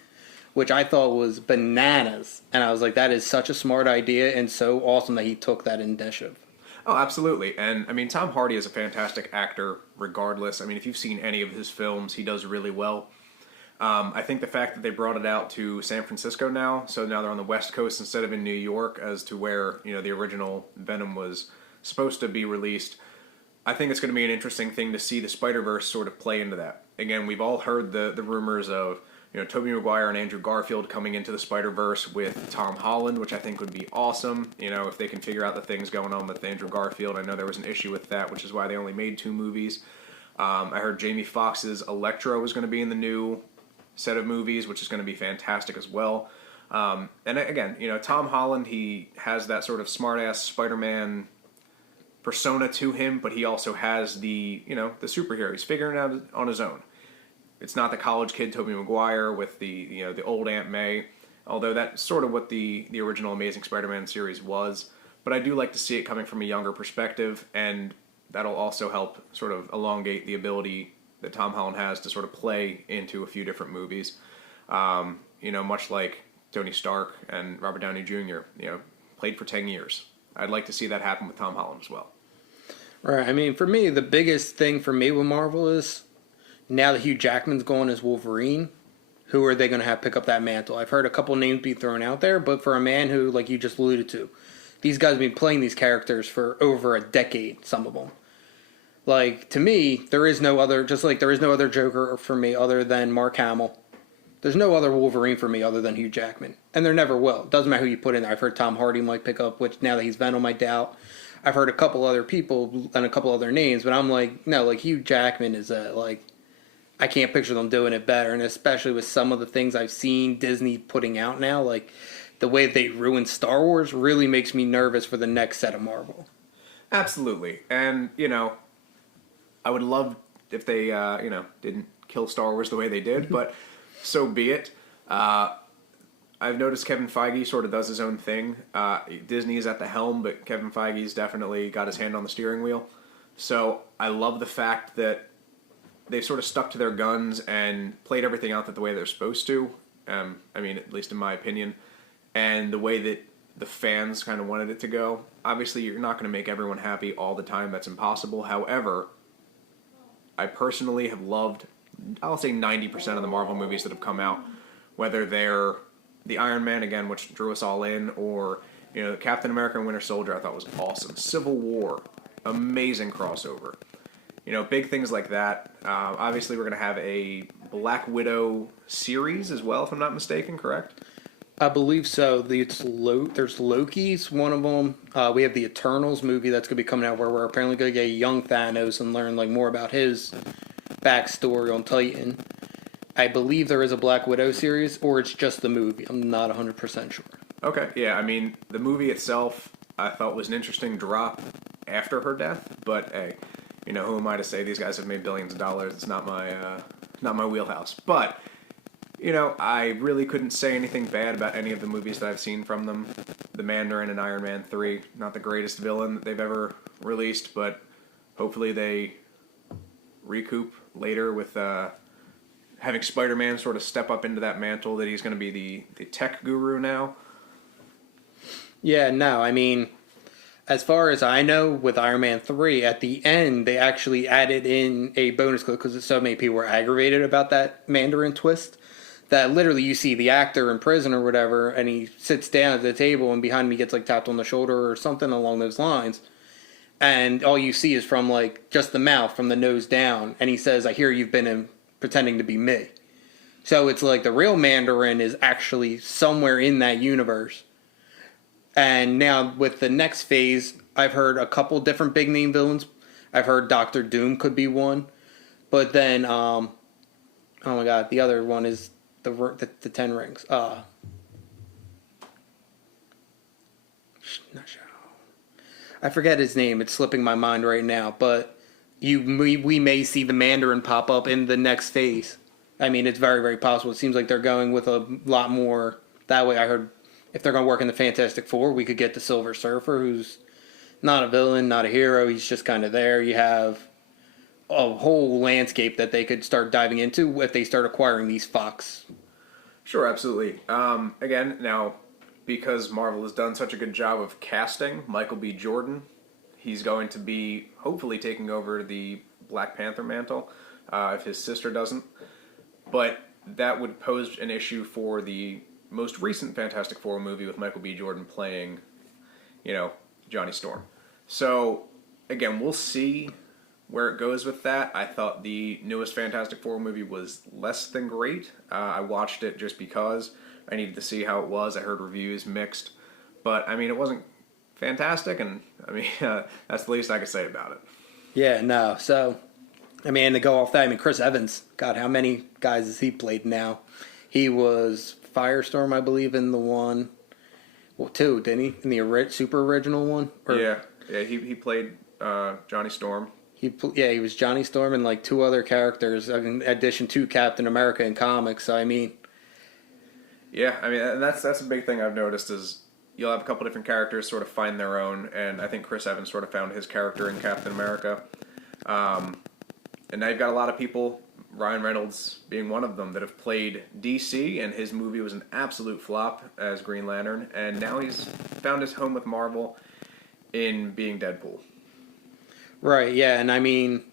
which I thought was bananas. And I was like, that is such a smart idea and so awesome that he took that initiative. Oh, absolutely. And, Tom Hardy is a fantastic actor regardless. If you've seen any of his films, he does really well. I think the fact that they brought it out to San Francisco now, so now they're on the West Coast instead of in New York, as to where the original Venom was supposed to be released. I think it's going to be an interesting thing to see the Spider-Verse sort of play into that. Again, we've all heard the rumors of Tobey Maguire and Andrew Garfield coming into the Spider-Verse with Tom Holland, which I think would be awesome. If they can figure out the things going on with Andrew Garfield. I know there was an issue with that, which is why they only made 2 movies. I heard Jamie Foxx's Electro was going to be in the new set of movies, which is going to be fantastic as well. And again, Tom Holland, he has that sort of smart-ass Spider-Man persona to him, but he also has the superhero. He's figuring it out on his own. It's not the college kid Tobey Maguire with the old Aunt May, although that's sort of what the original Amazing Spider-Man series was. But I do like to see it coming from a younger perspective, and that'll also help sort of elongate the ability that Tom Holland has to sort of play into a few different movies. Much like Tony Stark and Robert Downey Jr., played for 10 years. I'd like to see that happen with Tom Holland as well. Right. I mean, for me, the biggest thing for me with Marvel is now that Hugh Jackman's gone as Wolverine, who are they going to have pick up that mantle? I've heard a couple names be thrown out there, but for a man who, like you just alluded to, these guys have been playing these characters for over a decade, some of them. Like, to me, there is no other, just like there is no other Joker for me other than Mark Hamill. There's no other Wolverine for me other than Hugh Jackman. And there never will. It doesn't matter who you put in there. I've heard Tom Hardy might pick up, which now that he's Venom, I doubt. I've heard a couple other people and a couple other names, but I'm like, no, like Hugh Jackman is I can't picture them doing it better. And especially with some of the things I've seen Disney putting out now, like the way they ruined Star Wars really makes me nervous for the next set of Marvel. Absolutely. And, I would love if they, didn't kill Star Wars the way they did, but so be it. I've noticed Kevin Feige sort of does his own thing. Disney is at the helm, but Kevin Feige's definitely got his hand on the steering wheel. So I love the fact that they've sort of stuck to their guns and played everything out the way they're supposed to. At least in my opinion. And the way that the fans kind of wanted it to go. Obviously, you're not going to make everyone happy all the time. That's impossible. However, I personally have loved, I'll say 90% of the Marvel movies that have come out, whether they're the Iron Man, again, which drew us all in, or, Captain America and Winter Soldier I thought was awesome. Civil War, amazing crossover. Big things like that. Obviously, we're going to have a Black Widow series as well, if I'm not mistaken, correct? I believe so. There's Loki's one of them. We have the Eternals movie that's going to be coming out where we're apparently going to get a young Thanos and learn more about his backstory on Titan. I believe there is a Black Widow series, or it's just the movie. I'm not 100% sure. Okay, yeah, the movie itself I thought was an interesting drop after her death, but hey, who am I to say? These guys have made billions of dollars. It's not my wheelhouse. But I really couldn't say anything bad about any of the movies that I've seen from them. The Mandarin and Iron Man 3, not the greatest villain that they've ever released, but hopefully they recoup later with having Spider-Man sort of step up into that mantle that he's going to be the tech guru now. Yeah, no, as far as I know, with Iron Man 3, at the end, they actually added in a bonus clip because so many people were aggravated about that Mandarin twist. That literally you see the actor in prison or whatever, and he sits down at the table, and behind him he gets tapped on the shoulder or something along those lines, and all you see is from just the mouth, from the nose down, and he says, "I hear you've been pretending to be me." So it's the real Mandarin is actually somewhere in that universe. And now with the next phase, I've heard a couple different big name villains. I've heard Doctor Doom could be one, but then oh my god, the other one is the 10 Rings. Not sure. I forget his name. It's slipping my mind right now. But we may see the Mandarin pop up in the next phase. It's very, very possible. It seems like they're going with a lot more that way. I heard if they're going to work in the Fantastic Four, we could get the Silver Surfer, who's not a villain, not a hero. He's just kind of there. You have a whole landscape that they could start diving into if they start acquiring these Fox. Sure, absolutely. Again, now, because Marvel has done such a good job of casting Michael B. Jordan, he's going to be hopefully taking over the Black Panther mantle, if his sister doesn't. But that would pose an issue for the most recent Fantastic Four movie with Michael B. Jordan playing, Johnny Storm. So, again, we'll see where it goes with that. I thought the newest Fantastic Four movie was less than great. I watched it just because I needed to see how it was. I heard reviews mixed. But, it wasn't fantastic, and, that's the least I could say about it. Yeah, no. So, to go off that, Chris Evans, God, how many guys has he played now? He was Firestorm, I believe, in the one, two, didn't he? In the super original one? Yeah, he played Johnny Storm. He was Johnny Storm and like two other characters in addition to Captain America in comics. So, Yeah, and that's a big thing I've noticed is you'll have a couple different characters sort of find their own, and I think Chris Evans sort of found his character in Captain America. And now you've got a lot of people, Ryan Reynolds being one of them, that have played DC, and his movie was an absolute flop as Green Lantern, and now he's found his home with Marvel in being Deadpool. Right, yeah, and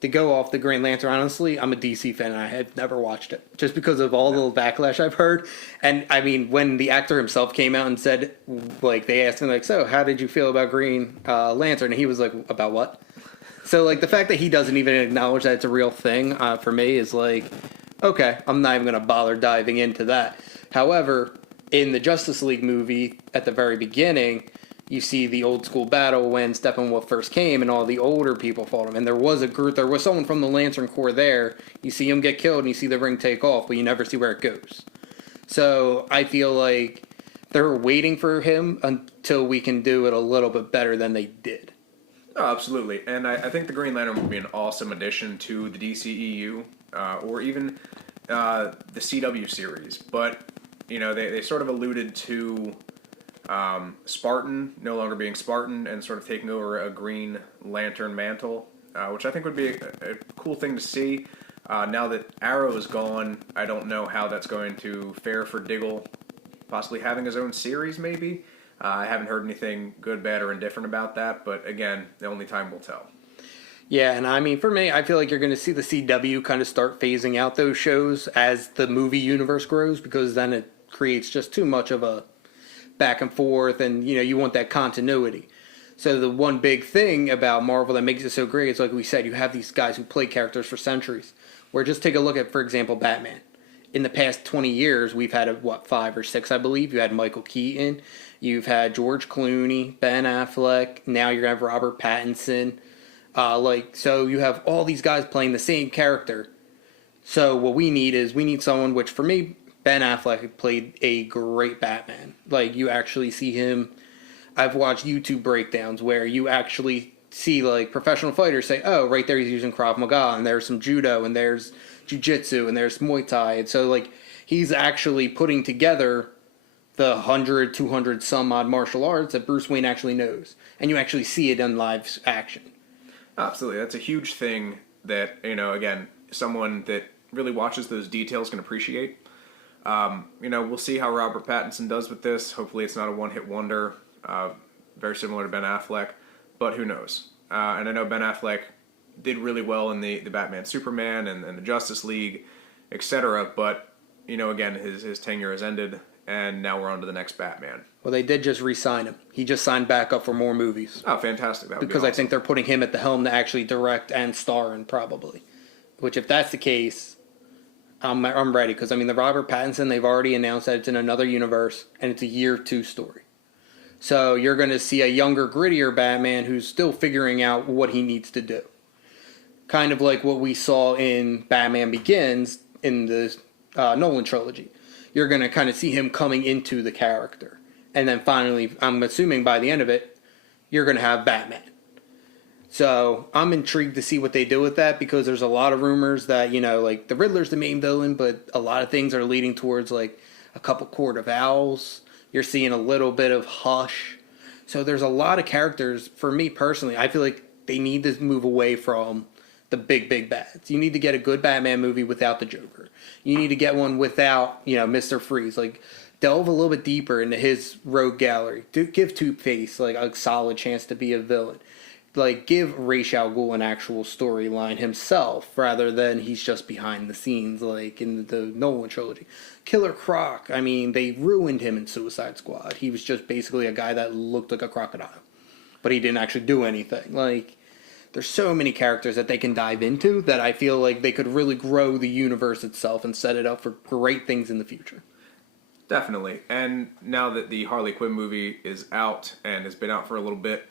to go off the Green Lantern, honestly, I'm a DC fan, and I have never watched it, just because of all the backlash I've heard. And, when the actor himself came out and said, they asked him, so, how did you feel about Green Lantern? And he was like, about what? So, the fact that he doesn't even acknowledge that it's a real thing, for me, is okay, I'm not even going to bother diving into that. However, in the Justice League movie, at the very beginning, you see the old school battle when Steppenwolf first came and all the older people fought him. And there was someone from the Lantern Corps there. You see him get killed and you see the ring take off, but you never see where it goes. So I feel like they're waiting for him until we can do it a little bit better than they did. Oh, absolutely. And I think the Green Lantern would be an awesome addition to the DCEU, or even the CW series. But, they sort of alluded to Spartan no longer being Spartan and sort of taking over a Green Lantern mantle, which I think would be a cool thing to see. Now that Arrow is gone, I don't know how that's going to fare for Diggle possibly having his own series, maybe. I haven't heard anything good, bad, or indifferent about that, but again, the only time will tell. Yeah, and for me, I feel like you're going to see the CW kind of start phasing out those shows as the movie universe grows, because then it creates just too much of a back and forth, and, you want that continuity. So the one big thing about Marvel that makes it so great is, like we said, you have these guys who play characters for centuries. Where just take a look at, for example, Batman. In the past 20 years, we've had, 5 or 6, I believe. You had Michael Keaton. You've had George Clooney, Ben Affleck. Now you're going to have Robert Pattinson. So you have all these guys playing the same character. So what we need someone, which for me, Ben Affleck played a great Batman. You actually see him. I've watched YouTube breakdowns where you actually see, professional fighters say, oh, right there he's using Krav Maga, and there's some judo, and there's jiu-jitsu, and there's Muay Thai. And so, he's actually putting together the 100, 200 some odd martial arts that Bruce Wayne actually knows. And you actually see it in live action. Absolutely. That's a huge thing that, again, someone that really watches those details can appreciate. We'll see how Robert Pattinson does with this. Hopefully it's not a one-hit wonder, very similar to Ben Affleck, but who knows? And I know Ben Affleck did really well in the Batman Superman and the Justice League, etc. But, again, his tenure has ended, and now we're on to the next Batman. Well, they did just re-sign him. He just signed back up for more movies. Oh, fantastic. That would because be awesome. I think they're putting him at the helm to actually direct and star in, probably. Which, if that's the case, I'm ready. Because, the Robert Pattinson, they've already announced that it's in another universe, and it's a year 2 story. So you're going to see a younger, grittier Batman who's still figuring out what he needs to do. Kind of like what we saw in Batman Begins in the Nolan trilogy. You're going to kind of see him coming into the character. And then finally, I'm assuming by the end of it, you're going to have Batman. So I'm intrigued to see what they do with that, because there's a lot of rumors that, the Riddler's the main villain, but a lot of things are leading towards a couple Court of Owls. You're seeing a little bit of Hush. So there's a lot of characters. For me personally, I feel like they need to move away from the big, big bads. You need to get a good Batman movie without the Joker. You need to get one without, Mr. Freeze. Delve a little bit deeper into his rogue gallery. Give Two-Face, a solid chance to be a villain. like give Ra's al Ghul an actual storyline himself rather than he's just behind the scenes like in the Nolan trilogy. Killer Croc, I mean, they ruined him in Suicide Squad. He was just basically a guy that looked like a crocodile, but he didn't actually do anything. Like, there's so many characters that they can dive into that I feel like they could really grow the universe itself and set it up for great things in the future. Definitely. And now that the Harley Quinn movie is out and has been out for a little bit,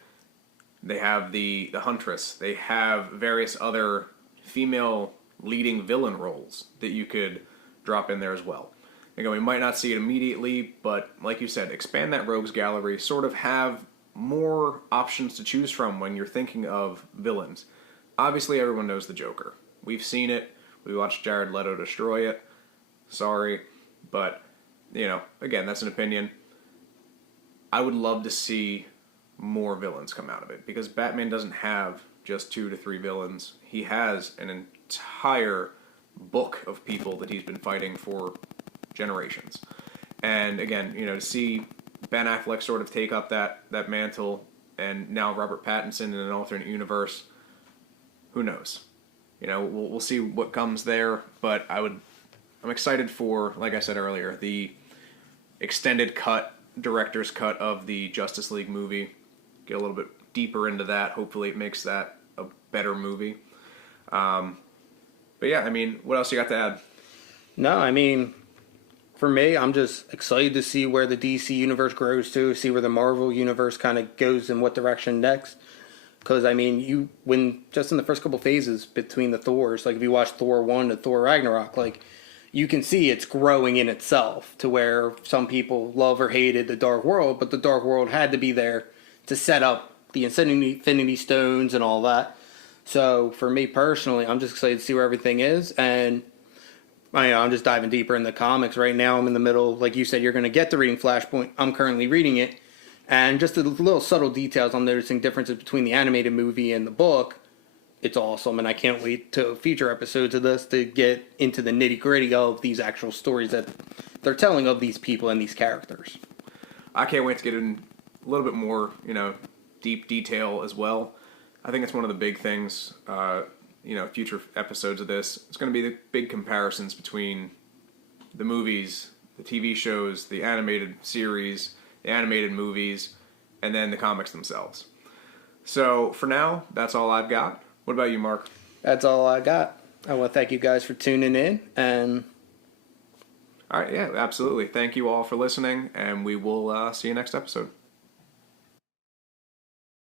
they have the Huntress. They have various other female leading villain roles that you could drop in there as well. Again, we might not see it immediately, but like you said, expand that rogues gallery, sort of have more options to choose from when you're thinking of villains. Obviously, everyone knows the Joker. We've seen it. We watched Jared Leto destroy it. Sorry, but, you know, again, that's an opinion. I would love to see more villains come out of it, because Batman doesn't have just 2 to 3 villains. He has an entire book of people that he's been fighting for generations. And again, you know, to see Ben Affleck sort of take up that mantle, and now Robert Pattinson in an alternate universe, who knows? You know, we'll see what comes there, but I'm excited for, like I said earlier, the extended cut, director's cut of the Justice League movie. Get a little bit deeper into that. Hopefully it makes that a better movie. But yeah, I mean, what else you got to add? No, I mean, for me, I'm just excited to see where the DC universe grows to, see where the Marvel universe kind of goes in what direction next. Because, I mean, when just in the first couple phases between the Thors, like if you watch Thor 1 to Thor Ragnarok, like you can see it's growing in itself to where some people love or hated the Dark World, but the Dark World had to be there to set up the Infinity Stones and all that. So for me personally, I'm just excited to see where everything is, and I'm just diving deeper in the comics right now. I'm in the middle, like you said, you're going to get to reading Flashpoint. I'm currently reading it, and just the little subtle details I'm noticing differences between the animated movie and the book. It's awesome, and I can't wait to future episodes of this to get into the nitty gritty of these actual stories that they're telling of these people and these characters. I can't wait to get in a little bit more, you know, deep detail as well. I think it's one of the big things, you know, future episodes of this. It's going to be the big comparisons between the movies, the TV shows, the animated series, the animated movies, and then the comics themselves. So for now, that's all I've got. What about you, Mark? That's all I got. I want to thank you guys for tuning in, and all right, yeah, absolutely. Thank you all for listening, and we will see you next episode.